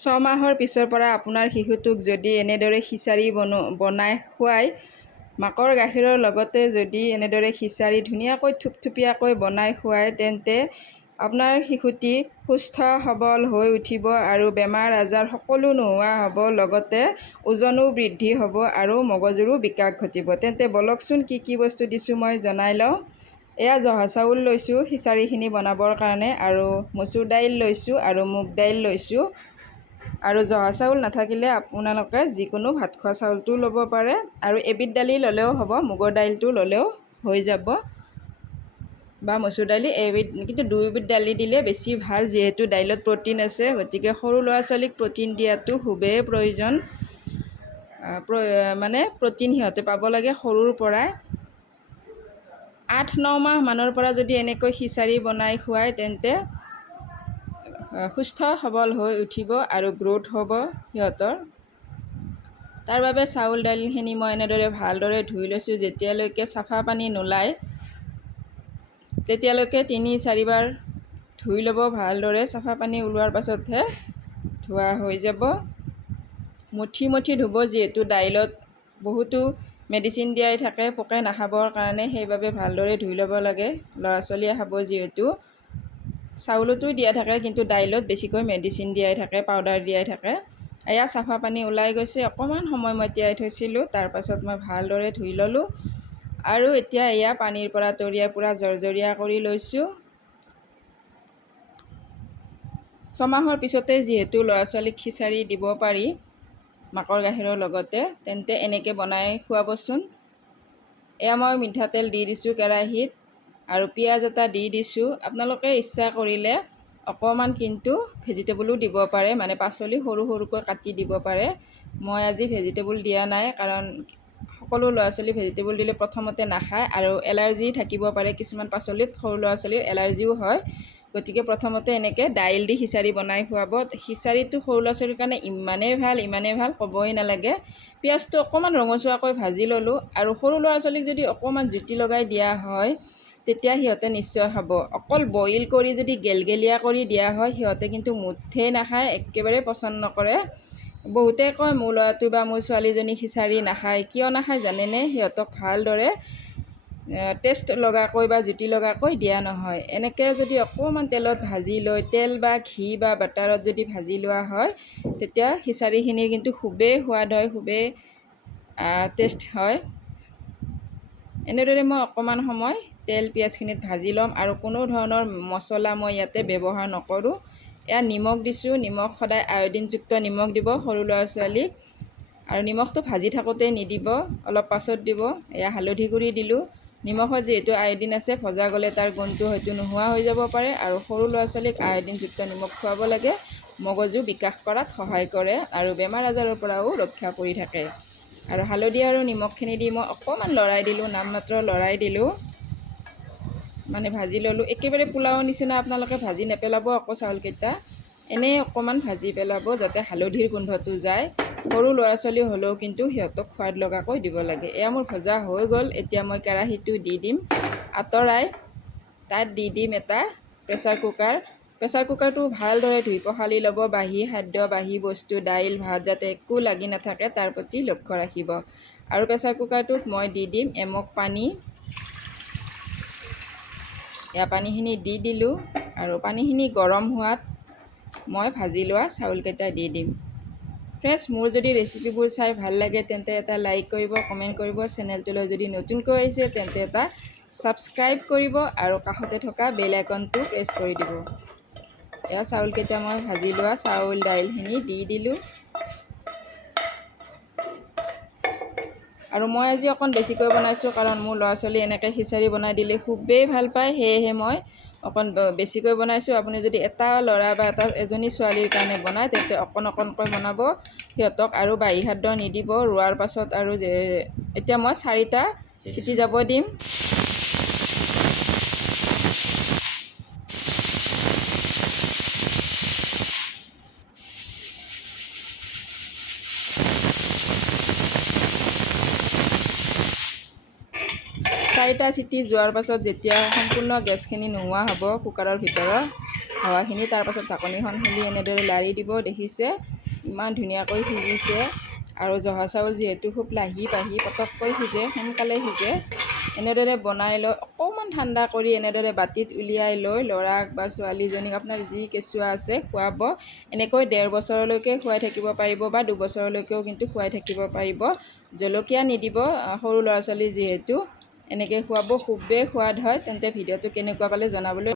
6 মাহৰ পিছৰ পৰা আপোনাৰ শিশুটোক যদি এনেদৰে খিচাৰি বনাই খুৱাই, মাকৰ গাখীৰৰ লগতে যদি এনেদৰে খিচাৰি ধুনীয়াকৈ থুপথুপীয়াকৈ বনাই খুৱায়, তেন্তে আপোনাৰ শিশুটি সুস্থ সবল হৈ উঠিব আৰু বেমাৰ আজাৰ সকলো নোহোৱা হ'ব, লগতে ওজনো বৃদ্ধি হ'ব আৰু মগজুৰো বিকাশ ঘটিব। তেন্তে বলকচোন কি কি বস্তু দিছোঁ মই জনাই লওঁ। এয়া জহা চাউল লৈছোঁ খিচাৰিখিনি বনাবৰ কাৰণে, আৰু মচুৰ দাইল লৈছোঁ আৰু মুগ দাইল লৈছোঁ। আৰু জহা চাউল নাথাকিলে আপোনালোকে যিকোনো ভাত খোৱা চাউলটো ল'ব পাৰে, আৰু এবিধ দালি ল'লেও হ'ব, মুগৰ দাইলটো ল'লেও হৈ যাব, বা মচুৰ দালি এবিধ, কিন্তু দুইবিধ দালি দিলে বেছি ভাল, যিহেতু দাইলত প্ৰ'টিন আছে। গতিকে সৰু ল'ৰা ছোৱালীক প্ৰ'টিন দিয়াটো খুবেই প্ৰয়োজন, মানে প্ৰ'টিন সিহঁতে পাব লাগে সৰুৰ পৰাই। 8-9 মাহ মানৰ পৰা যদি এনেকৈ খিচাৰি বনাই খুৱায়, তেন্তে সুস্থ সবল হৈ উঠিব আৰু গ্ৰ'থ হ'ব সিহঁতৰ। তাৰ বাবে চাউল দাইলখিনি মই এনেদৰে ভালদৰে ধুই লৈছোঁ। যেতিয়ালৈকে চাফা পানী নোলায় তেতিয়ালৈকে 3-4 বাৰ ধুই ল'ব ভালদৰে। চাফা পানী ওলোৱাৰ পাছতহে ধোৱা হৈ যাব। মুঠি মুঠি ধুব, যিহেতু দাইলত বহুতো মেডিচিন দিয়াই থাকে পোকে নাখাবৰ কাৰণে, সেইবাবে ভালদৰে ধুই ল'ব লাগে। ল'ৰা ছোৱালীয়ে খাব যিহেতু। চাউলতো দিয়া থাকে, কিন্তু দাইলত বেছিকৈ মেডিচিন দিয়াই থাকে, পাউডাৰ দিয়াই থাকে। এয়া চাফা পানী ওলাই গৈছে, অকণমান সময় মই তিয়াই থৈছিলোঁ, তাৰপাছত মই ভালদৰে ধুই ল'লোঁ। আৰু এতিয়া এয়া পানীৰ পৰা তৰিয়াই পূৰা জৰজৰীয়া কৰি লৈছোঁ। 6 মাহৰ পিছতে যিহেতু ল'ৰা ছোৱালীক খিচাৰি দিব পাৰি মাকৰ গাখীৰৰ লগতে, তেন্তে এনেকৈ বনাই খুৱাবচোন। এয়া মই মিঠাতেল দি দিছোঁ কেৰাহীত, আৰু পিঁয়াজ এটা দি দিছোঁ। আপোনালোকে ইচ্ছা কৰিলে অকণমান কিন্তু ভেজিটেবলো দিব পাৰে, মানে পাচলি সৰু সৰুকৈ কাটি দিব পাৰে। মই আজি ভেজিটেবল দিয়া নাই, কাৰণ সকলো ল'ৰা ছোৱালী ভেজিটেবল দিলে প্ৰথমতে নাখায়, আৰু এলাৰ্জি থাকিব পাৰে কিছুমান পাচলিত, সৰু ল'ৰা ছোৱালীৰ এলাৰ্জিও হয়। গতিকে প্ৰথমতে এনেকৈ দাইল দি খিচাৰি বনাই খুৱাব। খিচাৰিটো সৰু ল'ৰা ছোৱালীৰ কাৰণে ইমানেই ভাল ক'বই নালাগে। পিঁয়াজটো অকণমান ৰঙচুৱাকৈ ভাজি ল'লোঁ, আৰু সৰু ল'ৰা ছোৱালীক যদি অকণমান জুতি লগাই দিয়া হয়, তেতিয়া সিহঁতে নিশ্চয় খাব। অকল বইল কৰি যদি গেলগেলীয়া কৰি দিয়া হয়, সিহঁতে কিন্তু মুঠেই নাখায়, একেবাৰে পচন্দ নকৰে। বহুতে কয় মোৰ ল'ৰাটো বা মোৰ ছোৱালীজনী খিচাৰি নাখায়। কিয় নাখায় জানেনে? সিহঁতক ভালদৰে টেষ্ট লগাকৈ বা জুতি লগাকৈ দিয়া নহয়। এনেকৈ যদি অকণমান তেলত ভাজি লৈ, তেল বা ঘি বা বাটাৰত যদি ভাজি লোৱা হয়, তেতিয়া খিচাৰিখিনিৰ কিন্তু খুবেই সোৱাদ হয়, খুবেই টেষ্ট হয়। এনেদৰে মই অকণমান সময় তেল পিঁয়াজখিনিত ভাজি ল'ম, আৰু কোনো ধৰণৰ মছলা মই ইয়াতে ব্যৱহাৰ নকৰোঁ। এয়া নিমখ দিছোঁ, নিমখ সদায় আয়ডিনযুক্ত নিমখ দিব সৰু ল'ৰা ছোৱালীক, আৰু নিমখটো ভাজি থাকোঁতে নিদিব, অলপ পাছত দিব। এয়া হালধি গুড়ি দিলোঁ। নিমখত যিহেতু আয়ডিন আছে, ভজা গ'লে তাৰ গুণটো হয়তো নোহোৱা হৈ যাব পাৰে, আৰু সৰু ল'ৰা ছোৱালীক আয়ডিনযুক্ত নিমখ খুৱাব লাগে। মগজু বিকাশ কৰাত সহায় কৰে, আৰু বেমাৰ আজাৰৰ পৰাও ৰক্ষা কৰি থাকে। আৰু হালধি আৰু নিমখখিনি দি মই অকণমান লৰাই দিলোঁ, নামমাত্ৰ লৰাই দিলোঁ, মানে ভাজি ল'লোঁ। একেবাৰে পোলাও নিচিনা আপোনালোকে ভাজি নেপেলাব আকৌ চাউলকেইটা, এনেই অকণমান ভাজি পেলাব, যাতে হালধিৰ গোন্ধটো যায়। সৰু ল'ৰা ছোৱালী হ'লেও কিন্তু সিহঁতক সোৱাদ লগাকৈ দিব লাগে। এয়া মোৰ ভজা হৈ গ'ল। এতিয়া মই কেৰাহীটো দি দিম আঁতৰাই, তাত দি দিম এটা প্ৰেছাৰ কুকাৰ। প্ৰেছাৰ কুকাৰটো ভালদৰে ধুই পখালি ল'ব। বাহি খাদ্য, বাহি বস্তু, দাইল ভাত যাতে একো লাগি নাথাকে তাৰ প্ৰতি লক্ষ্য ৰাখিব। আৰু প্ৰেছাৰ কুকাৰটোত মই দি দিম এমগ পানী। এয়া পানীখিনি দি দিলোঁ, আৰু পানীখিনি গৰম হোৱাত মই ভাজি লোৱা চাউলকেইটা দি দিম। ফ্ৰেণ্ডছ, মোৰ যদি ৰেচিপিবোৰ চাই ভাল লাগে, তেন্তে এটা লাইক কৰিব, কমেণ্ট কৰিব। চেনেলটোলৈ যদি নতুনকৈ আহিছে, তেন্তে এটা ছাবস্ক্ৰাইব কৰিব, আৰু কাষতে থকা বেল আইকনটো প্ৰেছ কৰি দিব। এয়া চাউলকেইটা মই ভাজি লোৱা চাউল দাইলখিনি দি দিলোঁ। আৰু মই আজি অকণ বেছিকৈ বনাইছোঁ, কাৰণ মোৰ ল'ৰা ছোৱালী এনেকৈ খিচাৰি বনাই দিলে খুবেই ভাল পায়, সেয়েহে মই অকণ বেছিকৈ বনাইছোঁ। আপুনি যদি এটা ল'ৰা বা এজনী ছোৱালীৰ কাৰণে বনায়, তেন্তে অকণকৈ বনাব সিহঁতক, আৰু বাহি খাদ্য নিদিব। ৰোৱাৰ পাছত আৰু এতিয়া মই 4টা চিটি যাব দিম। চাৰিটা চিটি যোৱাৰ পাছত যেতিয়া সম্পূৰ্ণ গেছখিনি নোহোৱা হ'ব কুকাৰৰ ভিতৰত, হাৱাখিনি। তাৰপাছত ঢাকনিখন খুলি এনেদৰে লাৰি দিব। দেখিছে ইমান ধুনীয়াকৈ সিজিছে। আৰু জহা চাউল যিহেতু খুব লাহি পাহি পটককৈ সিজে, সোনকালে সিজে। এনেদৰে বনাই লৈ অকণমান ঠাণ্ডা কৰি এনেদৰে বাতিত উলিয়াই লৈ ল'ৰাক বা ছোৱালীজনীক আপোনাৰ যি কেঁচুৱা আছে খুৱাব। এনেকৈ 1.5 বছৰলৈকে খুৱাই থাকিব পাৰিব বা 2 বছৰলৈকেও কিন্তু খুৱাই থাকিব পাৰিব। জলকীয়া নিদিব, সৰু ল'ৰা ছোৱালী যিহেতু। এনেকৈ খুৱাব, খুবেই সোৱাদ হয়। তেন্তে ভিডিঅ'টো কেনেকুৱা পালে জনাবলৈ